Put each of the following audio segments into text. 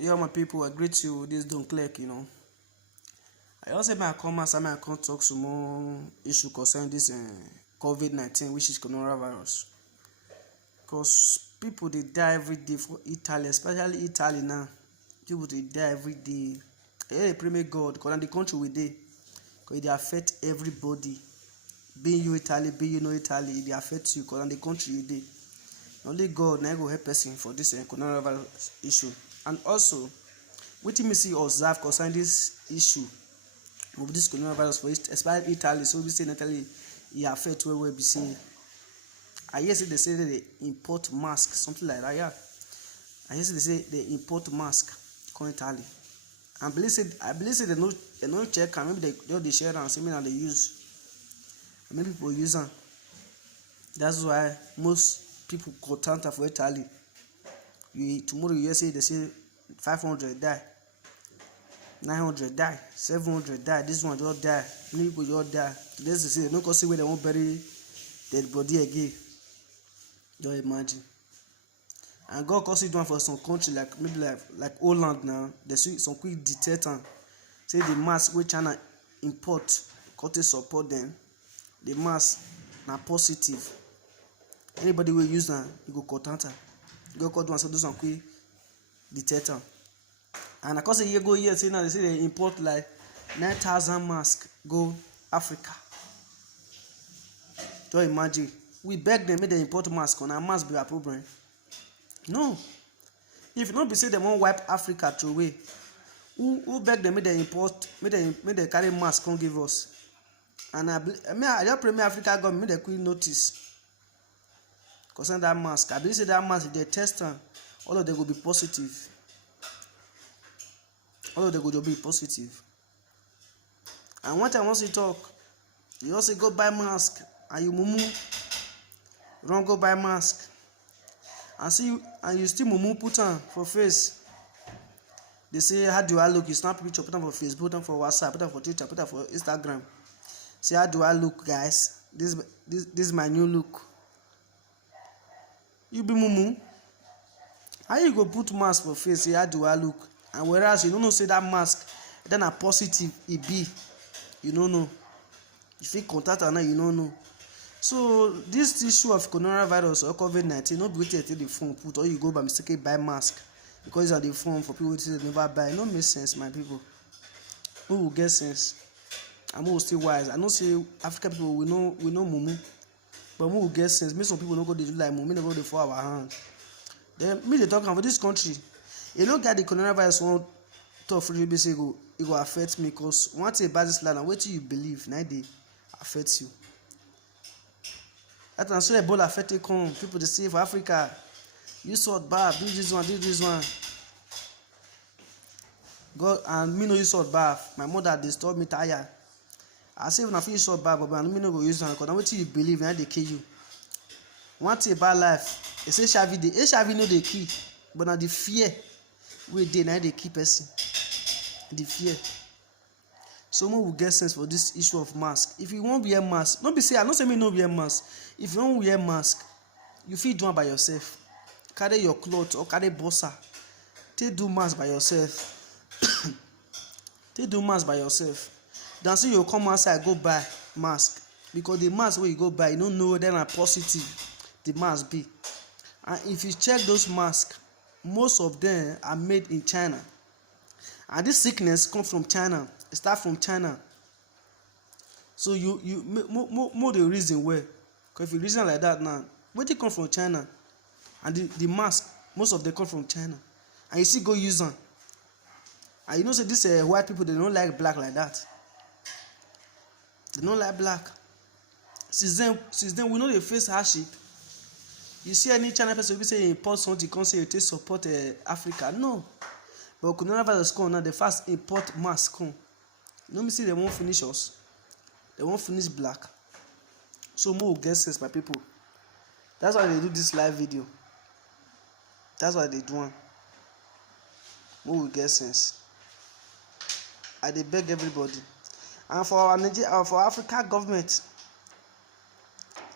Yo, my people, I greet you. This don't click. I also may come and I can talk some more issue concerning this COVID-19, which is coronavirus. Because people they die every day for Italy, especially Italy now. People they die every day. They pray God, because in the country we dey, because they affect everybody. Being you Italy, being you no Italy, they affect you, because in the country you dey. Only God now go help person for this coronavirus issue. And also, wetin me see observe concerning this issue of this coronavirus for especially Italy, so we say in Italy e affect well be say I hear say they say they import mask, something like that. Yeah, I hear say they say they import mask come Italy. And I believe say they no check am, maybe they share am, say make they use, and many people use am. That's why most people content for Italy. Tomorrow you hear say they say 500 die, 900 die, 700 die, this one just die, many people just die. Today they say they no go see where they won't bury dead body again. Just imagine. And God cause it one for some country like maybe like Holland now. They see some quick detect am. Say the mask wey China import, country support them. The mask na positive. Anybody will use am, you go contact am. God call one so do some quick detect am. And cause a year go here say now they say they import like 9,000 masks go Africa. Just imagine. We beg them make they import mask, and our mask be a problem. No. If not be say they won't wipe Africa through away, who beg them make they import, make they carry mask come give us? And I just pray me Africa government make they quick notice concerning that mask. I believe say that mask if they test am, all of them will be positive. All of them go be positive. And one time once you talk, you also go buy mask and you mumu, run go buy mask and you still mumu put on for face. They say how do I look? You snap picture, put on for Facebook, put on for WhatsApp, put on for Twitter, put on for Instagram. Say how do I look, guys? This is my new look. You be mumu. How you go put mask for face? Say how do I look? And whereas you don't know say that mask then a positive it be, you don't know. If you contact or not, you don't know. So this issue of coronavirus or COVID-19, not be waiting until the phone put, or you go by mistake buy mask because it's at the phone for people who never buy. It don't make sense, my people. Who will get sense? And who will stay wise? I know say African people we know mumu, but who will get sense? Make some people don't go they do like mumu, they go they for our hand. Then me they talk for this country. You don't get the coronavirus one talk for you say it go affect me, because once you buy this land and wait till you believe, now they affect you. That so Ebola affect come. People they say for Africa, use salt bath, do this one. God and me no use salt bath. My mother they stop me tired. I say when I feel salt bath, but me no go use one because now wait till you believe, now they kill you. Once you buy life, they say HIV no they kill, but now the fear we dey now they keep person. The fear. Someone will get sense for this issue of mask. If you won't wear mask, don't be say I don't say me no wear mask. If you don't wear mask, you feel do it by yourself. Carry your clothes or carry bossa. Take do mask by yourself. Take do mask by yourself. Then say you come outside go buy mask, because the mask where you go buy, you don't know then are positive. The mask be, and if you check those masks, most of them are made in China, and this sickness come from China. It start from China. So you more the reason where, because if you reason like that now, where they come from China, and the mask most of them come from China, and you still go use them. And you know say this white people they don't like black like that. They don't like black. Since then we know they face hardship. You see any China person will be say import something, can't say they support Africa. No. But coronavirus come now, they fast import mask come. You know me see they won't finish us. They won't finish black. So more will get sense, my people. That's why they do this live video. That's why they do one. More will get sense. I dey beg everybody. And for our Nigeria, for Africa government,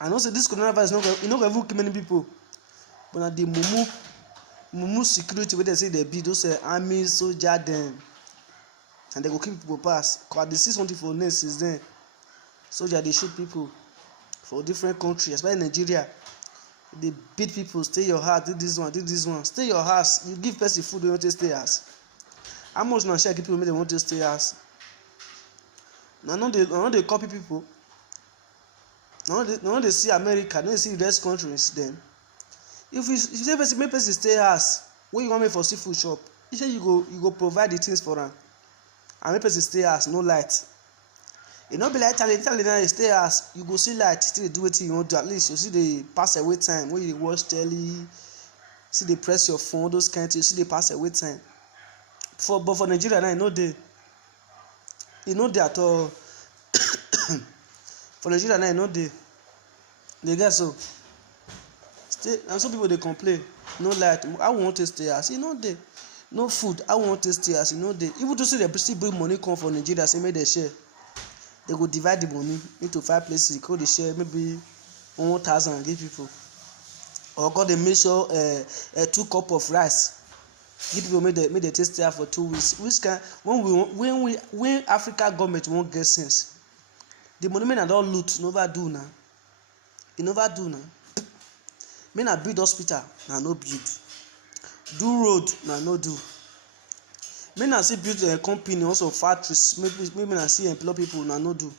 I know say this coronavirus no go even kill many people, but na the mumu mumu security wey dem say dey be those army soldier dem, and dem go keep people pass. Cause I dey see something for net since then. Soldier dey shoot people for different country, especially Nigeria. Dey beat people, stay your house, do this one, do this one. Stay your house. You give person food wey wan take stay house. How much una share give people make dem wan take stay house? Una no dey copy people. Una no dey see America, no dey see rest countries dem. If you say person make person stay house, wey you wan make for see food shop, you say you go provide the things for am, and make person stay house, no light. E no be like Italy now, you stay house, you go see light, still dey do wetin you wan do. At least you still dey pass away time when you dey watch telly, still dey press your phone, those kind things, still dey pass away time. But for Nigeria now, e no dey. E no dey at all. For Nigeria now, e no dey. Dey get so. And some people dey complain, no light, how we wan take stay house? E no dey. No food, how we wan take stay house? E no dey. Even though say dem still bring money come for Nigeria, say make dem share. They go divide the money into 5 places. Go dey share maybe 1,000 give people, or go dey make sure 2 cup of rice give people make dem take stay for 2 weeks. Which kind when Africa government wan get sense, the money make na don loot never do na. E never do na. Make na build hospital, na no build. Do road, na no do. Make na still build company, also factories, maybe na still employ people, na no do.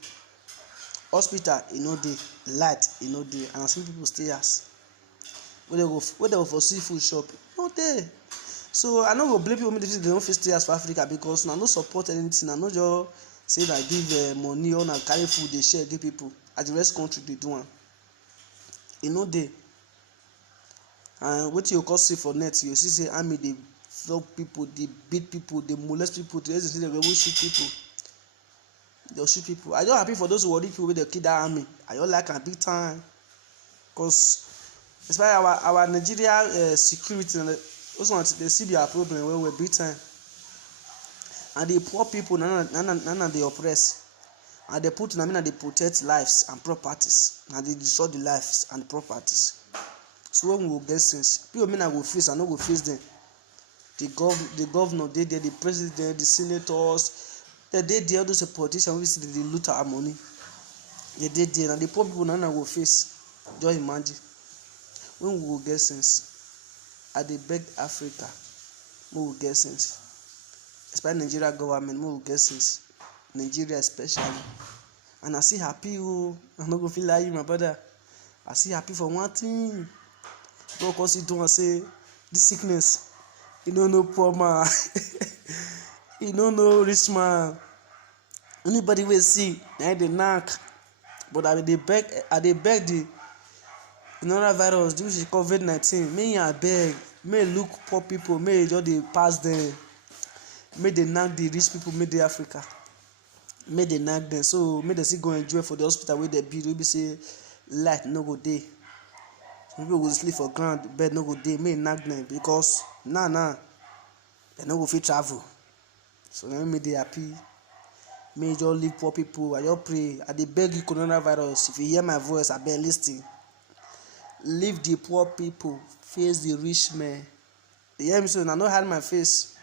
Hospital, e no dey. Light, e no dey. And some people stay house. Wey dem go for see food shop, no dey. So I no go blame people make they no fit stay house for Africa, because una no support anything. Na no just say na give money or na carry food dey share give people. As the rest country dey do am, e no dey. And wetin you come see for net, you see say army dey flog people, dey beat people, dey molest people, dey say dem go even shoot people. Dey shoot people. I just happy for those worried people wey dey kill that army. I just like am big time, cause especially our Nigeria security, those ones dey still be our problem well big time. And the poor people na dey oppress, and dey put na dey protect lives and properties, and dey destroy the lives and properties. So when we go get sense, people may not go face, I no go face them. The governor dey there, the president, the senators, they dey there. Those politicians wey see dey loot our money, they dey there, and the poor people na go face. Just imagine. When we go get sense, I dey beg Africa, make we get sense. Especially Nigeria government, make we get sense. Nigeria especially. And I see happy, oh, I no go feel like you, my brother. I see happy for one thing. God cause you do and say this sickness, you don't know poor man, you don't know rich man. Anybody will see, na dey knack. But I dey beg the coronavirus, which is COVID-19. May I beg, may look poor people, may just dey pass them, may they knack the rich people, may dey Africa, may they knack them. So may they still go enjoy for the hospital where they build. We be say light no go dey. People go sleep for ground, bed no go dey, may knack them, because now they no go fit travel. So let me dey happy. May just leave poor people. I just pray. I dey beg you, coronavirus. If you hear my voice, I beg listen. Leave the poor people, face the rich men. You hear me? So I no hide my face,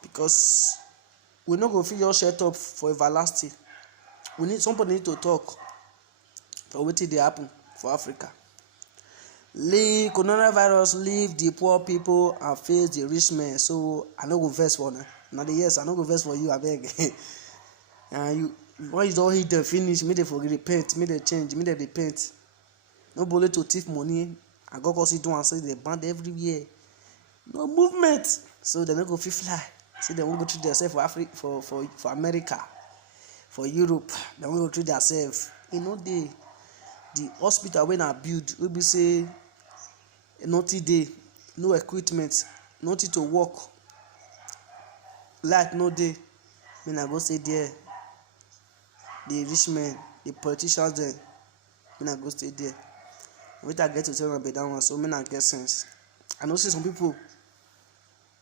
because we no go fit just shut up for everlasting. Somebody need to talk for wetin dey happen for Africa. Leave coronavirus, leave the poor people and face the rich men. So I no go vex for now. Now the yes, I no go vex for you, I beg. And when you don't hit them finish, make them forget repent, make them change, make them repent. Nobody to thief money. I go cause you do and say they banned everywhere. No movement. So they no go fit fly. Say they won't go treat themselves for Africa, for America, for Europe. They won't go treat themselves. You know the hospital when I build, we be say nothing day, no equipment, nothing to work, light no day. When I go stay there, the rich men, the politicians there, when I go stay there. Wait, I get to tell them about that one, so when I get sense. I know see some people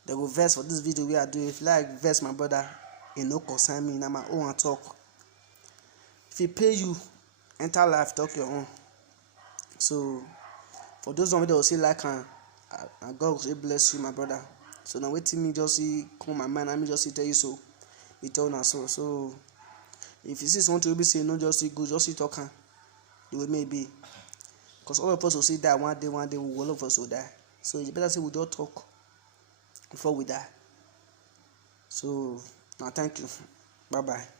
they go vex for this video we are doing. If you like vex my brother, it no concern me, na my own talk. If he pay you, enter life, talk your own. So for those one they will say like and God will bless you, my brother. So now waiting me just see come my mind, and me just see tell you so. Me tell una so. So if you see something to be say no, just see good, just see talking the way may be. Because all of us will see that one day, all of us will die. So it's better say we don't talk before we die. So now thank you. Bye bye.